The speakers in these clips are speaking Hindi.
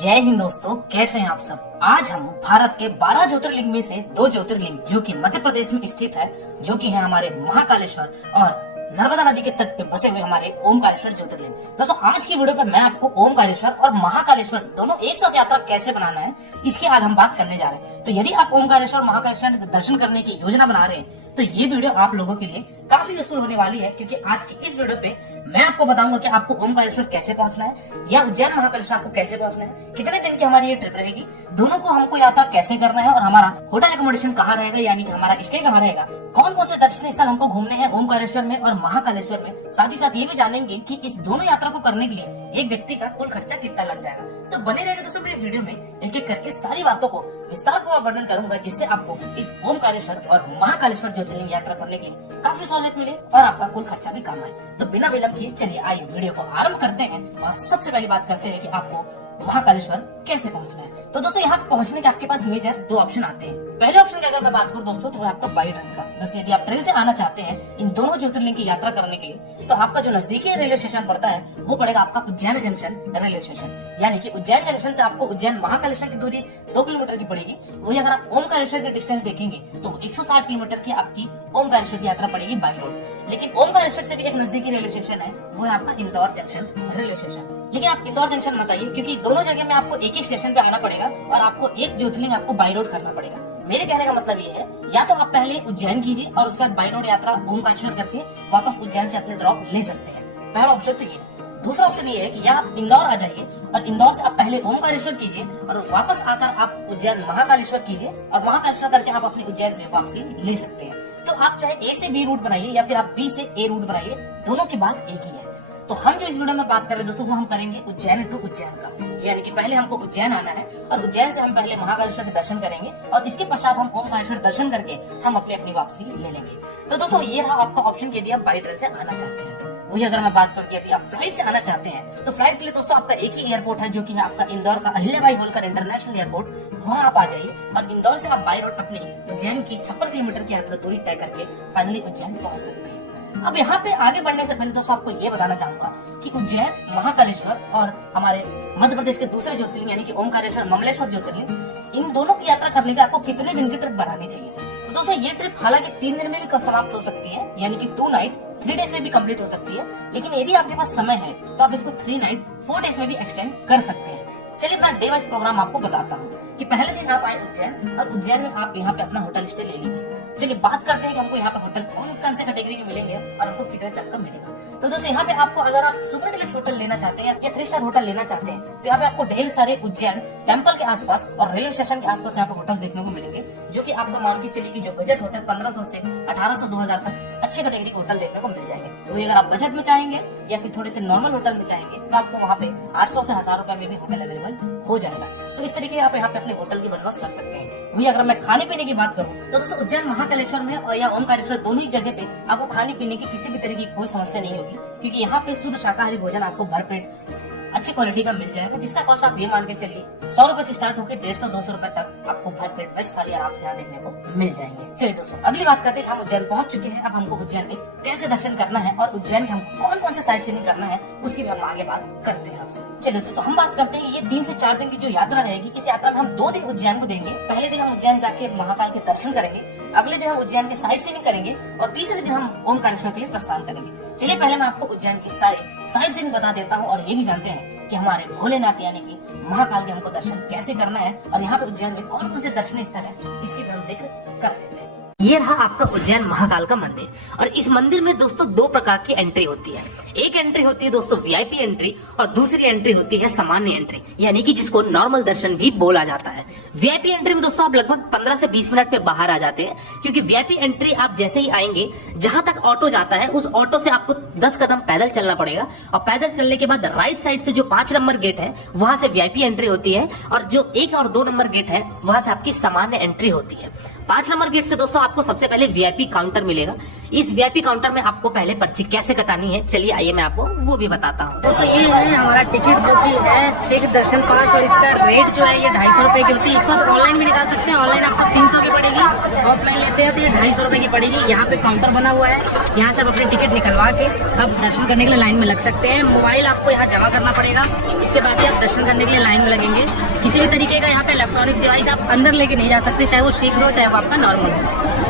जय हिंद दोस्तों, कैसे हैं आप सब। आज हम भारत के 12 ज्योतिर्लिंग में से 2 ज्योतिर्लिंग जो कि मध्य प्रदेश में स्थित है, जो कि है हमारे महाकालेश्वर और नर्मदा नदी के तट पे बसे हुए हमारे ओमकारेश्वर ज्योतिर्लिंग। दोस्तों आज की वीडियो पे मैं आपको ओमकारेश्वर और महाकालेश्वर दोनों एक साथ यात्रा कैसे बनाना है, इसकी आज हम बात करने जा रहे हैं। तो यदि आप ओमकारेश्वर महाकालेश्वर दर्शन करने की योजना बना रहे हैं तो ये वीडियो आप लोगों के लिए काफी यूजफुल होने वाली है, क्योंकि आज की इस वीडियो पे मैं आपको बताऊंगा कि आपको ओमकारेश्वर कैसे पहुंचना है या उज्जैन महाकालेश्वर आपको कैसे पहुंचना है, कितने दिन की हमारी ये ट्रिप रहेगी, दोनों को हमको यात्रा कैसे करना है और हमारा होटल एकोमोडेशन कहाँ रहेगा, यानी कि हमारा स्टे कहाँ रहेगा, कौन कौन से दर्शनीय स्थल हमको घूमने हैं ओमकारेश्वर में और महाकालेश्वर में। साथ ही साथ ये भी जानेंगे कि इस दोनों यात्रा को करने के लिए एक व्यक्ति का कुल खर्चा कितना लग जाएगा। तो बने रहेगा दोस्तों मेरी वीडियो में, एक एक करके सारी बातों को विस्तार पूर्वक वर्णन करूंगा, जिससे आपको इस ओमकारेश्वर और महाकालेश्वर ज्योतिर्लिंग यात्रा करने के लिए काफी सहूलियत मिले और आपका कुल खर्चा भी कम आए। तो बिना विलंब किए चलिए आइए वीडियो को आरंभ करते हैं और सबसे पहली बात करते हैं कि आपको महाकालेश्वर कैसे पहुंचना है। तो दोस्तों यहाँ पहुंचने के आपके पास मेजर 2 ऑप्शन आते हैं। पहले ऑप्शन की अगर मैं बात करूँ दोस्तों, तो है आपका बाई ट्रेन का। दोस्तों यदि आप ट्रेन से आना चाहते हैं इन दोनों ज्योतिर्लिंग की यात्रा करने के लिए, तो आपका जो नजदीकी रेलवे स्टेशन पड़ता है वो पड़ेगा आपका उज्जैन जंक्शन रेलवे स्टेशन। यानी कि उज्जैन जंक्शन से आपको उज्जैन महाकालेश्वर की दूरी 2 किलोमीटर की पड़ेगी। वही अगर आप ओमकारेश्वर की डिस्टेंस देखेंगे तो 160 किलोमीटर की आपकी ओमकारेश्वर की यात्रा पड़ेगी बाई रोड। लेकिन ओमकारेश्वर से भी एक नजदीकी रेलवे स्टेशन है, वो है आपका इंदौर जंक्शन रेलवे स्टेशन। लेकिन आप इंदौर जंक्शन मत आइए, क्योंकि दोनों जगह में आपको एक ही स्टेशन पे आना पड़ेगा और आपको एक ज्योतिर्लिंग आपको बाई रोड करना पड़ेगा। मेरे कहने का मतलब ये है, या तो आप पहले उज्जैन कीजिए और उसके बाद बाई रोड यात्रा ओमकारेश्वर करके वापस उज्जैन से अपने ड्रॉप ले सकते हैं। पहला ऑप्शन तो ये है। दूसरा ऑप्शन ये है कि या आप इंदौर आ जाइए और इंदौर से आप पहले ओमकारेश्वर कीजिए और वापस आकर आप उज्जैन महाकालेश्वर कीजिए और महाकालेश्वर करके आप अपनी उज्जैन से वापसी ले सकते हैं। तो आप चाहे ए से बी रूट बनाइए या फिर आप बी से ए रूट बनाइए, दोनों की बात एक ही है। तो हम जो इस वीडियो में बात कर रहे हैं दोस्तों, वो हम करेंगे उज्जैन टू उज्जैन का, यानी कि पहले हमको उज्जैन आना है और उज्जैन से हम पहले महाकालेश्वर के दर्शन करेंगे और इसके पश्चात हम ओमकारेश्वर दर्शन करके हम अपनी वापसी ले लेंगे। तो दोस्तों ये रहा आपका ऑप्शन, यदि आप बाई ट्रेन से आना चाहते हैं। वही अगर मैं बात करूँ यदि आप फ्लाइट से आना चाहते हैं, तो फ्लाइट के लिए दोस्तों आपका एक ही एयरपोर्ट है, जो कि है आपका इंदौर का अहिल्याबाई होलकर इंटरनेशनल एयरपोर्ट। वहाँ आप आ जाइए और इंदौर से आप बाई रोड अपनी उज्जैन की 56 किलोमीटर की यात्रा दूरी तय करके फाइनली उज्जैन पहुंच सकते हैं। अब यहाँ पे आगे बढ़ने से पहले दोस्तों आपको ये बताना चाहूंगा कि उज्जैन, महाकालेश्वर और हमारे मध्य प्रदेश के दूसरे ज्योतिर्लिंग यानी कि ओमकारेश्वर, ममलेश्वर ज्योतिर्लिंग, इन दोनों की यात्रा करने के आपको कितने दिन की ट्रिप बनानी चाहिए। तो दोस्तों ये ट्रिप हालांकि 3 दिन में भी समाप्त हो सकती है, यानी कि 2 नाइट 3 डेज में भी कंप्लीट हो सकती है। लेकिन यदि आपके पास समय है तो आप इसको 3 नाइट 4 डेज में भी एक्सटेंड कर सकते हैं। चलिए मैं डे वाइज प्रोग्राम आपको बताता हूँ कि पहले दिन आप आए उज्जैन और उज्जैन में आप यहाँ पे अपना होटल स्टे ले लीजिए। चलिए बात करते हैं कि हमको यहाँ पे होटल कौन से कैटेगरी के मिलेंगे और हमको कितने तक का मिलेगा। तो दोस्तों यहाँ पे आपको अगर आप सुपर डिलक्स होटल लेना चाहते हैं या 3 स्टार होटल लेना चाहते हैं, तो यहाँ पे आपको ढेर सारे उज्जैन टेम्पल के आसपास और रेलवे स्टेशन के आसपास यहाँ पे होटल देखने को मिलेंगे, जो कि आपको मान के चलिए कि जो बजट होता है 1500 से 1800 2000 तक अच्छे कैटेगरी के होटल देखने को मिल जाएंगे। वही अगर आप बजट में चाहेंगे या फिर थोड़े से नॉर्मल होटल में चाहेंगे, तो आपको वहाँ पे 800 से 1000 रुपए में भी होटल अवेलेबल हो जाएगा। तो इस तरीके आप यहाँ पे अपने होटल की बंदोबस्त कर सकते हैं। वही अगर मैं खाने पीने की बात करूँ तो दोस्तों उज्जैन महाकालेश्वर में और या ओमकारेश्वर दोनों ही जगह पे आपको खाने पीने की किसी भी तरह की कोई समस्या नहीं होगी, क्योंकि यहाँ पे शुद्ध शाकाहारी भोजन आपको भरपेट अच्छी क्वालिटी का मिल जाएगा, जिसका कॉस्ट आप ये मान के चलिए 100 रुपए से स्टार्ट होकर 150-200 रुपए तक आपको भरपेट वेज थाली आराम से यहाँ देखने को मिल जाएंगे। चलिए दोस्तों अगली बात करते हैं, हम उज्जैन पहुंच चुके हैं। अब हमको उज्जैन में कैसे दर्शन करना है और उज्जैन के हमको कौन कौन से साइट सीइंग करना है, उसकी भी हम आगे बात करते हैं आपसे। चलिए दोस्तों हम बात करते हैं ये 3 से 4 दिन की जो यात्रा रहेगी, इस यात्रा में हम 2 दिन उज्जैन को देंगे। पहले दिन हम उज्जैन जाके महाकाल के दर्शन करेंगे, अगले दिन हम उज्जैन के साइट सीइंग करेंगे और तीसरे दिन हम ओमकारेश्वर के लिए प्रस्थान करेंगे। चलिए पहले मैं आपको उज्जैन की सारे साइट सीइंग बता देता हूँ और ये भी जानते हैं कि हमारे भोलेनाथ यानी कि महाकाल के हमको दर्शन कैसे करना है और यहाँ पे उज्जैन में कौन कौन से दर्शनीय स्थल है, इसकी भी हम जिक्र कर लेते हैं। ये रहा आपका उज्जैन महाकाल का मंदिर और इस मंदिर में दोस्तों 2 प्रकार की एंट्री होती है। एक एंट्री होती है दोस्तों वीआईपी एंट्री और दूसरी एंट्री होती है सामान्य एंट्री, यानी कि जिसको नॉर्मल दर्शन भी बोला जाता है। वीआईपी एंट्री में दोस्तों आप लगभग 15 से 20 मिनट में बाहर आ जाते हैं, क्योंकि वीआईपी एंट्री आप जैसे ही आएंगे, जहां तक ऑटो जाता है उस ऑटो से आपको 10 कदम पैदल चलना पड़ेगा और पैदल चलने के बाद राइट साइड से जो 5 नंबर गेट है वहां से वीआईपी एंट्री होती है और जो 1 और 2 नंबर गेट है वहां से आपकी सामान्य एंट्री होती है। 5 नंबर गेट से दोस्तों आपको सबसे पहले वीआईपी काउंटर मिलेगा। इस वीआईपी काउंटर में आपको पहले पर्ची कैसे कटानी है, चलिए आइए मैं आपको वो भी बताता हूँ। दोस्तों ये है हमारा टिकट जो कि है शीघ्र दर्शन पास, और इसका रेट जो है ये 250 रुपए की होती है। इसको आप ऑनलाइन भी निकाल सकते हैं, ऑनलाइन आपको 300 की पड़ेगी, ऑफलाइन लेते हैं तो ये 250 रुपए की पड़ेगी। यहाँ पे काउंटर बना हुआ है, यहाँ से आप अपनी टिकट निकलवा के आप दर्शन करने के लिए लाइन में लग सकते हैं। मोबाइल आपको यहाँ जमा करना पड़ेगा, इसके बाद ही आप दर्शन करने के लिए लाइन में लगेंगे। किसी भी तरीके का यहाँ पे इलेक्ट्रॉनिक्स डिवाइस आप अंदर लेके नहीं जा सकते, चाहे वो शीघ्र हो चाहे वो आपका नॉर्मल हो।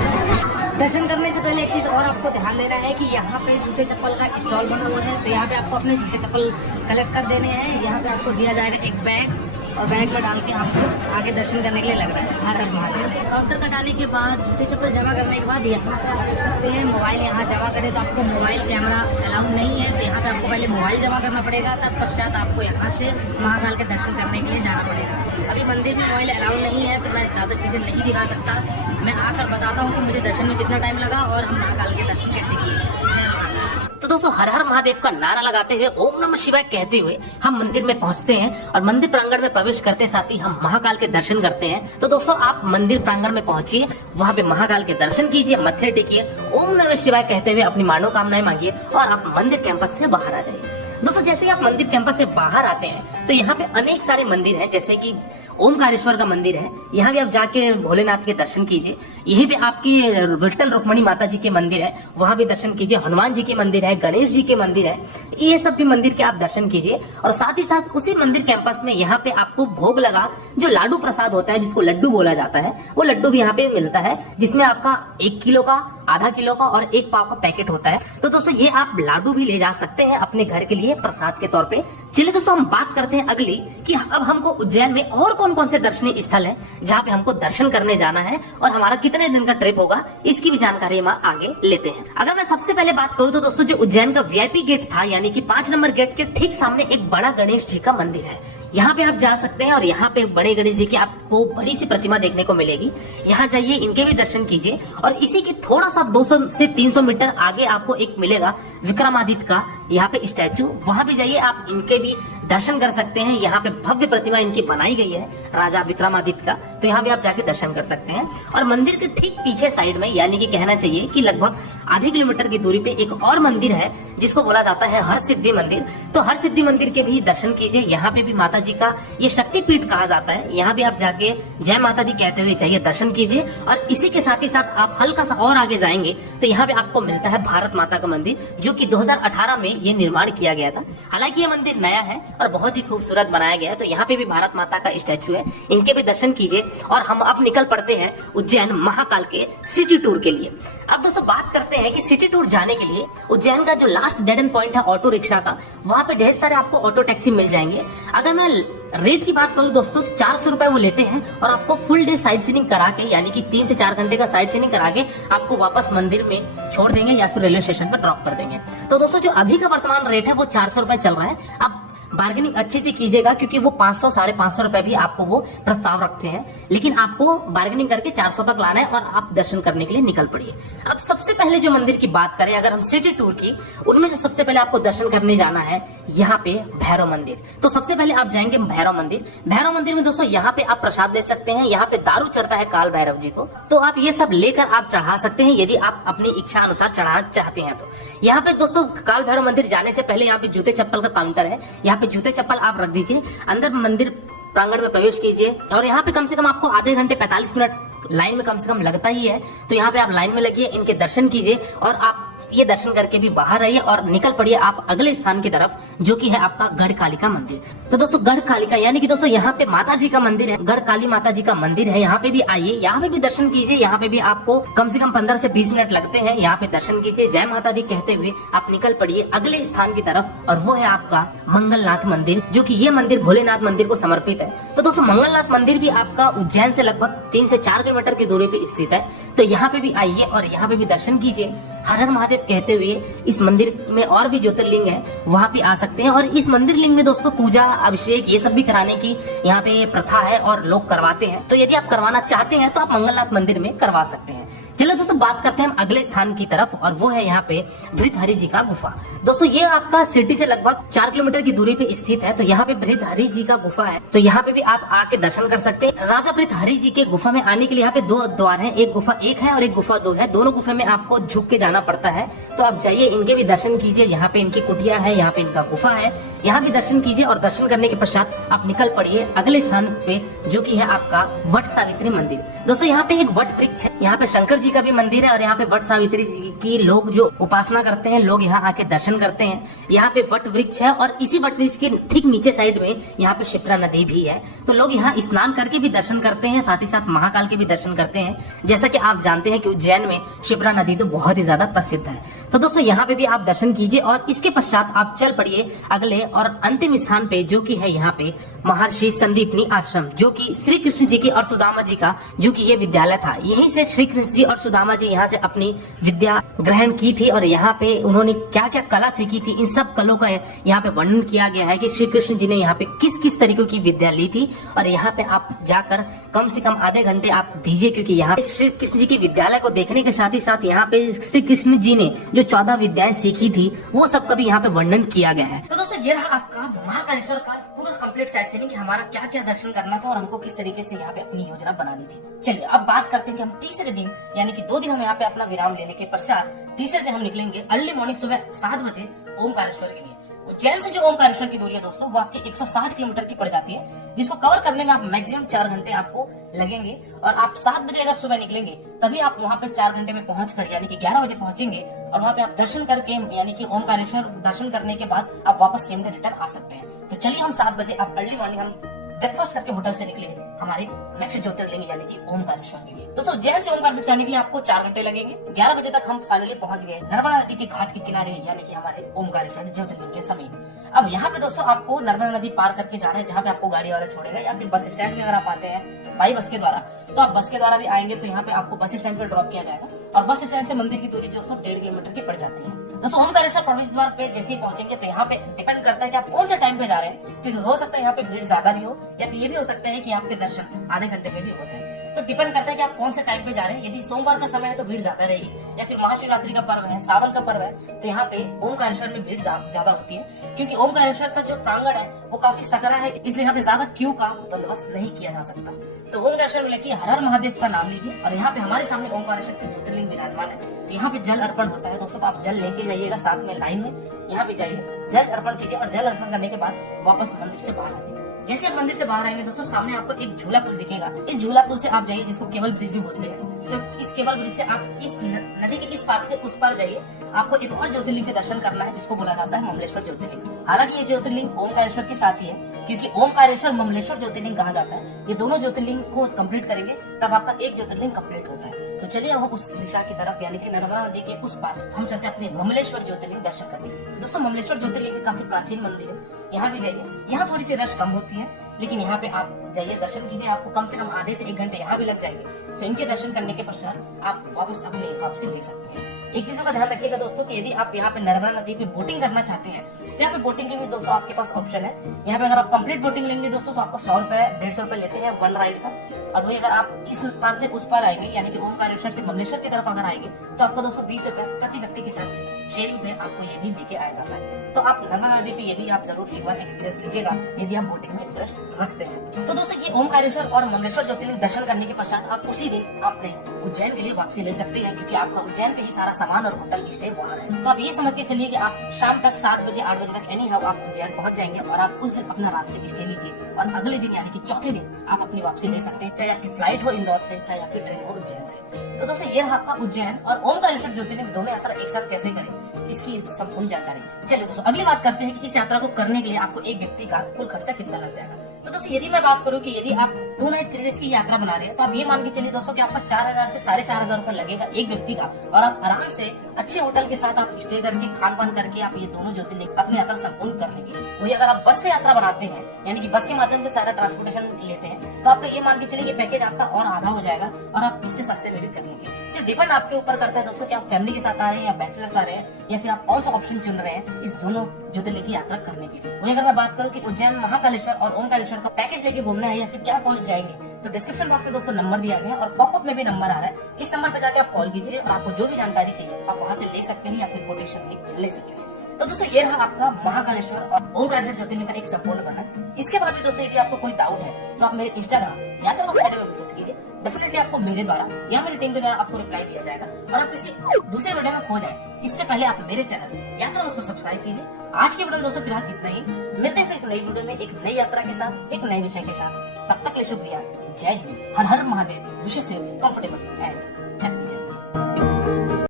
दर्शन करने से पहले एक चीज और आपको ध्यान देना है कि यहाँ पे जूते चप्पल का स्टॉल बना हुआ है, तो यहाँ पे आपको अपने जूते चप्पल कलेक्ट कर देने हैं। यहाँ पे आपको दिया जाएगा एक बैग, और बैग में डाल के आपको आगे दर्शन करने के लिए लग रहा है। हर हर महादेव। काउंटर कटाने के बाद जूते चप्पल जमा करने के बाद यहाँ पे आप देख सकते हैं मोबाइल यहाँ जमा करें तो आपको मोबाइल कैमरा अलाउ नहीं है, तो यहाँ पे आपको पहले मोबाइल जमा करना पड़ेगा, तत्पश्चात आपको यहाँ से महाकाल के दर्शन करने के लिए जाना पड़ेगा। अभी मंदिर में मोबाइल अलाउ नहीं है तो मैं ज़्यादा चीज़ें नहीं दिखा सकता, मैं आकर बताता हूँ कि मुझे दर्शन में कितना टाइम लगा और हम महाकाल के दर्शन कैसे किए। जय महाकाल। तो दोस्तों हर हर महादेव का नारा लगाते हुए ओम नमः शिवाय कहते हुए हम मंदिर में पहुंचते हैं, और मंदिर प्रांगण में प्रवेश करते साथ ही हम महाकाल के दर्शन करते हैं। तो दोस्तों आप मंदिर प्रांगण में पहुंचिए, वहां पे महाकाल के दर्शन कीजिए, मत्थे टेकिए, ओम नमः शिवाय कहते हुए अपनी मनोकामनाएं मांगिए और आप मंदिर कैंपस से बाहर आ जाइए। दोस्तों जैसे ही आप मंदिर कैंपस से बाहर आते हैं तो यहाँ पे अनेक सारे मंदिर हैं, जैसे कि ओमकारेश्वर का मंदिर है, यहाँ भी आप जाके भोलेनाथ के दर्शन कीजिए। यहीं पे आपकी विट्ठल रुक्मणी माता जी के मंदिर है, वहां भी दर्शन कीजिए। हनुमान जी के मंदिर है, गणेश जी के मंदिर है, ये सब भी मंदिर के आप दर्शन कीजिए। और साथ ही साथ उसी मंदिर कैंपस में यहाँ पे आपको भोग लगा जो लाडू प्रसाद होता है, जिसको लड्डू बोला जाता है, वो लड्डू भी यहाँ पे मिलता है, जिसमें आपका 1 किलो का, आधा किलो का और 1 पाव का पैकेट होता है। तो दोस्तों ये आप लाडू भी ले जा सकते हैं अपने घर के लिए प्रसाद के तौर पे। चलिए दोस्तों हम बात करते हैं अगली कि अब हमको उज्जैन में और कौन कौन से दर्शनीय स्थल हैं जहाँ पे हमको दर्शन करने जाना है और हमारा कितने दिन का ट्रिप होगा, इसकी भी जानकारी हम आगे लेते हैं। अगर मैं सबसे पहले बात करूँ तो दोस्तों जो उज्जैन का वीआईपी गेट था, यानी कि 5 नंबर गेट के ठीक सामने एक बड़ा गणेश जी का मंदिर है। यहाँ पे आप जा सकते हैं और यहाँ पे बड़े गणेश जी की आपको बड़ी सी प्रतिमा देखने को मिलेगी। यहाँ जाइए, इनके भी दर्शन कीजिए। और इसी के थोड़ा सा 200 से 300 मीटर आगे आपको एक मिलेगा विक्रमादित्य का यहाँ पे स्टैचू, वहां भी जाइए, आप इनके भी दर्शन कर सकते हैं। यहाँ पे भव्य प्रतिमा इनकी बनाई गई है राजा विक्रमादित्य का, तो यहाँ भी आप जाके दर्शन कर सकते हैं। और मंदिर के ठीक पीछे साइड में, यानी कि कहना चाहिए कि लगभग आधे किलोमीटर की दूरी पे एक और मंदिर है जिसको बोला जाता है हर सिद्धि मंदिर। तो हर सिद्धि मंदिर के भी दर्शन कीजिए। यहाँ पे भी माता जी का ये शक्तिपीठ कहा जाता है, यहाँ भी आप जाके जय माता दी कहते हुए जाइए, दर्शन कीजिए। और इसी के साथ ही साथ आप हल्का सा और आगे जाएंगे तो यहाँ पे आपको मिलता है भारत माता का मंदिर, जो कि 2018 में ये निर्माण किया गया था। हालांकि ये मंदिर नया है और बहुत ही खूबसूरत बनाया गया है। तो यहाँ पे भी भारत माता का स्टैचू है, इनके भी दर्शन कीजिए। और हम अब निकल पड़ते हैं उज्जैन महाकाल के सिटी टूर के लिए। अब दोस्तों बात करते हैं कि सिटी टूर जाने के लिए उज्जैन का जो लास्ट डेड एंड पॉइंट है ऑटो रिक्शा का, वहां पे ढेर सारे आपको ऑटो टैक्सी मिल जाएंगे। अगर मैं रेट की बात करूं दोस्तों तो 400 रुपए वो लेते हैं और आपको फुल डे साइट सीइंग करा के, यानी कि 3 से 4 घंटे का साइट सीइंग करा के आपको वापस मंदिर में छोड़ देंगे या फिर रेलवे स्टेशन पर ड्रॉप कर देंगे। तो दोस्तों जो अभी का वर्तमान रेट है वो 400 रुपए चल रहा है। अब बार्गेनिंग अच्छे से कीजिएगा, क्योंकि वो 500 साढ़े 500 रुपए भी आपको वो प्रस्ताव रखते हैं, लेकिन आपको बार्गेनिंग करके 400 तक लाना है और आप दर्शन करने के लिए निकल पड़िए। अब सबसे पहले जो मंदिर की बात करें अगर हम सिटी टूर की, उनमें से सबसे पहले आपको दर्शन करने जाना है यहाँ पे भैरव मंदिर। तो सबसे पहले आप जाएंगे भैरव मंदिर। भैरव मंदिर में दोस्तों यहाँ पे आप प्रसाद ले सकते हैं, यहाँ पे दारू चढ़ता है काल भैरव जी को, तो आप ये सब लेकर आप चढ़ा सकते हैं यदि आप अपनी इच्छा अनुसार चढ़ाना चाहते हैं। तो यहाँ पे दोस्तों काल भैरव मंदिर जाने से पहले यहाँ पे जूते चप्पल का काउंटर है, यहाँ पे जूते चप्पल आप रख दीजिए, अंदर मंदिर प्रांगण में प्रवेश कीजिए। और यहाँ पे कम से कम आपको आधे घंटे 45 मिनट लाइन में कम से कम लगता ही है, तो यहाँ पे आप लाइन में लगिए, इनके दर्शन कीजिए और आप ये दर्शन करके भी बाहर आइए और निकल पड़िए आप अगले स्थान की तरफ, जो कि है आपका गढ़ कालिका मंदिर। तो दोस्तों गढ़ कालिका यानी कि दोस्तों यहाँ पे माता जी का मंदिर है, गढ़ काली माता जी का मंदिर है, यहाँ पे भी आइए, यहाँ पे भी दर्शन कीजिए। यहाँ पे भी आपको कम से कम 15 से 20 मिनट लगते हैं, यहाँ पे दर्शन कीजिए, जय माता दी कहते हुए आप निकल पड़िए अगले स्थान की तरफ, और वो है आपका मंगलनाथ मंदिर, जो कि ये मंदिर भोलेनाथ मंदिर को समर्पित है। तो दोस्तों मंगलनाथ मंदिर भी आपका उज्जैन से लगभग 3 से 4 किलोमीटर की दूरी पे स्थित है, तो यहाँ पे भी आइए और यहाँ पे भी दर्शन कीजिए, हर हर महादेव कहते हुए। इस मंदिर में और भी ज्योतिर्लिंग है, वहां पे आ सकते हैं। और इस मंदिर लिंग में दोस्तों पूजा अभिषेक ये सब भी कराने की यहाँ पे प्रथा है और लोग करवाते हैं, तो यदि आप करवाना चाहते हैं तो आप मंगलनाथ मंदिर में करवा सकते हैं। चलो दोस्तों बात करते हैं हम अगले स्थान की तरफ, और वो है यहाँ पे भृतहरि जी का गुफा। दोस्तों ये आपका सिटी से लगभग 4 किलोमीटर की दूरी पे स्थित है। तो यहाँ पे भृतहरि जी का गुफा है, तो यहाँ पे भी आप आके दर्शन कर सकते हैं। राजा भृतहरि जी के गुफा में आने के लिए यहाँ पे 2 द्वार हैं, एक गुफा 1 है और एक गुफा 2 है। दोनों गुफा में आपको झुक के जाना पड़ता है, तो आप जाइए इनके भी दर्शन कीजिए। यहाँ पे इनकी कुटिया है, यहाँ पे इनका गुफा है, यहाँ भी दर्शन कीजिए। और दर्शन करने के पश्चात आप निकल पड़िए अगले स्थान पे, जो की है आपका वट सावित्री मंदिर। दोस्तों यहाँ पे एक वट वृक्ष है, यहाँ पे शंकर जी का भी मंदिर है, और यहाँ पे वट सावित्री जी की लोग जो उपासना करते हैं, लोग यहाँ आके दर्शन करते हैं। यहाँ पे वट वृक्ष है, और इसी वट वृक्ष के ठीक नीचे साइड में यहाँ पे शिप्रा नदी भी है। तो लोग यहाँ स्नान करके भी दर्शन करते हैं, साथ ही साथ महाकाल के भी दर्शन करते हैं। जैसा कि आप जानते हैं कि उज्जैन में शिप्रा नदी तो बहुत ही ज्यादा प्रसिद्ध है। तो दोस्तों यहाँ पे भी आप दर्शन कीजिए, और इसके पश्चात आप चल पड़िए अगले और अंतिम स्थान पे, जो की है यहाँ पे महर्षि संदीपनी आश्रम, जो कि श्री कृष्ण जी की और सुदामा जी का जो कि ये विद्यालय था। यहीं से श्री कृष्ण जी और सुदामा जी यहाँ से अपनी विद्या ग्रहण की थी, और यहाँ पे उन्होंने क्या क्या कला सीखी थी, इन सब कलों का यहाँ पे वर्णन किया गया है कि श्री कृष्ण जी ने यहाँ पे किस किस तरीकों की विद्या ली थी। और यहाँ पे आप जाकर कम से कम आधे घंटे आप दीजिए, क्योंकि यहाँ पे श्री कृष्ण जी के विद्यालय को देखने के साथ ही साथ यहाँ पे श्री कृष्ण जी ने जो 14 विद्याएं सीखी थी, वो सब का भी यहाँ पे वर्णन किया गया है। तो दोस्तों ये रहा आपका महाकालेश्वर का पूरा कंप्लीट साइट सीइंग, हमारा क्या क्या दर्शन करना था और हमको किस तरीके से यहाँ पे अपनी योजना बनानी थी। चलिए अब बात करते हैं कि हम तीसरे दिन, यानी कि 2 दिन हम यहाँ पे अपना विराम लेने के पश्चात तीसरे दिन हम निकलेंगे अर्ली मॉर्निंग सुबह 7 बजे ओमकारेश्वर के लिए। उज्जैन से जो ओमकारेश्वर की दूरी है दोस्तों, वो आपकी 160 किलोमीटर की पड़ जाती है, जिसको कवर करने में आप मैक्सिमम 4 घंटे आपको लगेंगे। और आप 7 बजे अगर सुबह निकलेंगे, तभी आप वहाँ पे 4 घंटे में पहुंचकर यानी कि 11 बजे पहुंचेंगे, और वहाँ पे आप दर्शन करके यानी कि ओमकारेश्वर दर्शन करने के बाद आप वापस सेम डे रिटर्न आ सकते हैं। तो चलिए हम 7 बजे आप अर्ली मॉर्निंग हम ब्रेकफास्ट करके होटल से निकले हमारे नेक्स्ट ज्योतिर्लिंग यानी कि ओमकारेश्वर के लिए। दोस्तों उज्जैन से ओमकारेश्वर जाने के लिए आपको 4 घंटे लगेंगे। 11 बजे तक हम फाइनली पहुंच गए नर्मदा नदी के घाट के किनारे, यानी कि हमारे ओमकारेश्वर ज्योतिर्लिंग के समीप। अब यहाँ पे दोस्तों आपको नर्मदा नदी पार करके जाना है, जहाँ पे आपको गाड़ी वाला छोड़ेगा, या फिर बस स्टैंड में अगर आप आते हैं बाई बस के द्वारा, तो आप बस के द्वारा भी आएंगे तो यहाँ पे आपको बस स्टैंड पे ड्रॉप किया जाएगा। और बस स्टैंड से मंदिर की दूरी दोस्तों 1.5 किलोमीटर की पड़ जाती है। दोस्तों ओमकारेश्वर प्रवेश द्वार पे जैसे ही पहुंचेंगे, तो यहाँ पे डिपेंड करता है कि आप कौन से टाइम पे जा रहे हैं, क्योंकि हो सकता है यहाँ पे भीड़ ज्यादा भी हो, या फिर ये भी हो सकता है कि आपके दर्शन आधे घंटे में भी हो जाए। तो डिपेंड करता है कि आप कौन से टाइम पे जा रहे हैं। यदि सोमवार का समय है तो भीड़ ज्यादा रहेगी, या फिर महाशिवरात्रि का पर्व है, सावन का पर्व है, तो यहाँ पे ओमकारेश्वर में भीड़ ज्यादा होती है, क्योंकि ओमकारेश्वर का जो प्रांगण है वो काफी सकरा है, इसलिए यहाँ पे ज्यादा क्यू का बंदोबस्त नहीं किया जा सकता। तो ओमकारेश्वर में लेके हर हर महादेव का नाम लीजिए, और यहाँ पे हमारे सामने ओमकारेश्वर के ज्योतिर्लिंग विराजमान है। तो यहाँ पे जल अर्पण होता है दोस्तों, तो आप जल लेके जाइएगा साथ में लाइन में, यहाँ पे जाइए जल अर्पण कीजिए, और जल अर्पण करने के बाद वापस मंदिर से बाहर आ जाइए। जैसे आप मंदिर से बाहर आएंगे दोस्तों, सामने आपको एक झूला पुल दिखेगा। इस झूला पुल से आप जाइए, जिसको केबल ब्रिज भी बोलते हैं। तो इस केबल ब्रिज से आप इस नदी के इस पार से उस पार जाइए। आपको एक और ज्योतिर्लिंग के दर्शन करना है, जिसको बोला जाता है ममलेश्वर ज्योतिर्लिंग। हालांकि ये ज्योतिर्लिंग ओमकारेश्वर के साथ ही है, क्योंकि ओमकारेश्वर ममलेश्वर ज्योतिर्लिंग कहा जाता है। ये दोनों ज्योतिर्लिंग को कंप्लीट करेंगे तब आपका एक ज्योतिर्लिंग कंप्लीट होता है। तो चलिए हम उस दिशा की तरफ, यानी कि नर्मदा नदी के उस पार हम चलते हैं अपने ममलेश्वर ज्योतिर्लिंग दर्शन करने। दोस्तों ममलेश्वर ज्योतिर्लिंग काफी प्राचीन मंदिर है, यहाँ भी जाइए। यहाँ थोड़ी सी रश कम होती है, लेकिन यहाँ पे आप जाइए दर्शन कीजिए, आपको कम से कम आधे से 1 घंटे यहाँ भी लग जाएंगे। तो इनके दर्शन करने के पश्चात आप वापस अपने हिसाब से ले सकते हैं। एक चीजों का ध्यान रखिएगा दोस्तों कि यदि आप यहाँ पे नर्मदा नदी पे बोटिंग करना चाहते हैं, तो यहाँ पे बोटिंग के भी दोस्तों आपके पास ऑप्शन है। यहाँ पे अगर आप कंप्लीट बोटिंग लेंगे दोस्तों, तो आपको 100 रुपए 150 रुपए लेते हैं 1 राइड का। और वही अगर आप इस पार से उस पार आएंगे, यानी कि ओमकारेश्वर से ममलेश्वर की तरफ अगर आएंगे, तो आपको 220 रुपए प्रति व्यक्ति के हिसाब से शेयरिंग पे आपको ये भी देके आया जाता है। तो आप नर्मदा नदी पे ये भी आप जरूर एक बार एक्सपीरियंस लीजिएगा, यदि आप बोटिंग में इंटरेस्ट रखते हैं। तो दोस्तों ये ओमकारेश्वर और ममलेश्वर ज्योतिर्लिंग दर्शन करने के पश्चात आप उसी दिन अपने उज्जैन के लिए वापसी ले सकते हैं, क्योंकि आपका उज्जैन पे ही सारा सामान और होटल स्टे वहाँ है। तो आप ये समझ के चलिए कि आप शाम तक 7 बजे 8 बजे तक एनी हाउ आप उज्जैन पहुंच जाएंगे, और आप उस दिन अपना रात्रि स्टे लीजिए, और अगले दिन यानी कि चौथे दिन आप अपनी वापसी ले सकते हैं, चाहे आपकी फ्लाइट हो इंदौर से, चाहे आपकी ट्रेन हो उज्जैन से। तो दोस्तों ये रहा आपका उज्जैन और ओमकारेश्वर ज्योतिर्लिंग दोनों यात्रा एक साथ कैसे करें, इसकी संपूर्ण जानकारी। चलिए दोस्तों अगली बात करते हैं कि इस यात्रा को करने के लिए आपको एक व्यक्ति का कुल खर्चा कितना लग जाएगा। तो दोस्तों यदि मैं बात करूं कि यदि आप 2 नाइट 3 डेज की यात्रा बना रहे हैं, तो आप ये मान के चलिए दोस्तों कि आपका 4000 से 4500 रुपए लगेगा एक व्यक्ति का, और आप आराम से अच्छे होटल के साथ आप स्टे करके खान पान करके आप ये दोनों ज्योतिर्लिंग अपनी यात्रा संपूर्ण कर लेंगे। वही अगर आप बस से यात्रा बनाते हैं, यानी कि बस के माध्यम से सारा ट्रांसपोर्टेशन लेते हैं, तो आपका ये मान के चलिए कि पैकेज आपका और आधा हो जाएगा, और आप इससे सस्ते में भी कर लेंगे। तो डिपेंड आपके ऊपर करता है दोस्तों कि आप फैमिली के साथ आ रहे हैं या बैचलर्स आ रहे हैं, या फिर आप कौन सा ऑप्शन चुन रहे हैं इस दोनों ज्योतिर्लिंग की यात्रा करने के लिए। वही अगर मैं बात करूं कि उज्जैन महाकालेश्वर और ओमकारेश्वर का पैकेज लेके घूमना है या फिर क्या कॉस्ट जाएंगे, तो डिस्क्रिप्शन बॉक्स में दोस्तों नंबर दिया गया है और पॉपअप में भी नंबर आ रहा है। इस नंबर पे जाके आप कॉल कीजिए और आपको जो भी जानकारी चाहिए आप वहां से ले सकते हैं या फिर कोटेशन भी ले सकते हैं। तो दोस्तों ये रहा आपका महाकालेश्वर और ओमकारेश्वर ज्योतिर्लिंग का एक संपूर्ण वर्णन। इसके बाद भी दोस्तों यदि आपको कोई डाउट है तो आप मेरे इंस्टाग्राम या तो साइड में विजिट कीजिए। डेफिनेटली आपको मेरे द्वारा या मेरी टीम के द्वारा आपको रिप्लाई दिया जाएगा और आप किसी दूसरे वीडियो में खो जाए इससे पहले आप मेरे चैनल यात्रा बस को सब्सक्राइब कीजिए। आज के वीडियो में दोस्तों फिलहाल इतना ही। मिलते हैं फिर एक नई वीडियो में एक नई यात्रा के साथ एक नए विषय के साथ। तब तक के लिए शुक्रिया। जय हिंद। हर हर Mahadev. Wish you safe, comfortable and happy journey.